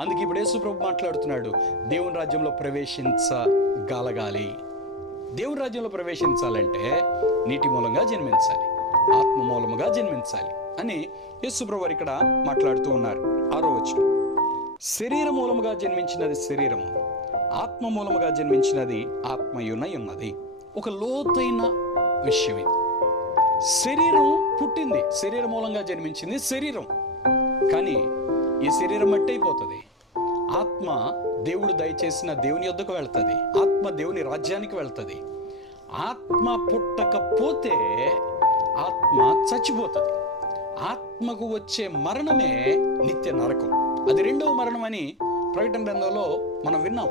అందుకే ఇప్పుడు యేసు ప్రభు మాట్లాడుతున్నాడు. దేవుని రాజ్యంలో ప్రవేశించగలగాలి దేవుని రాజ్యంలో ప్రవేశించాలంటే నీటి మూలంగా జన్మించాలి. ఆత్మ మూలముగా జన్మించాలి అని యేసుప్రభు ఇక్కడ మాట్లాడుతూ ఉన్నారు. ఆరో వచ్చిన శరీర మూలముగా జన్మించినది శరీరము. ఆత్మ మూలముగా జన్మించినది ఆత్మయునై ఉన్నది. ఒక లోతైన విషయం ఇది. శరీరం పుట్టింది. శరీర మూలంగా జన్మించింది శరీరం. కానీ ఈ శరీరం మట్టి అయిపోతుంది. ఆత్మ దేవుడు దయచేసిన దేవుని యొద్దకు వెళ్తుంది. ఆత్మ దేవుని రాజ్యానికి వెళ్తుంది. ఆత్మ పుట్టకపోతే ఆత్మ చచ్చిపోతుంది. ఆత్మకు వచ్చే మరణమే నిత్య నరకం. అది రెండవ మరణం అని ప్రకటన గ్రంథంలో మనం విన్నాం.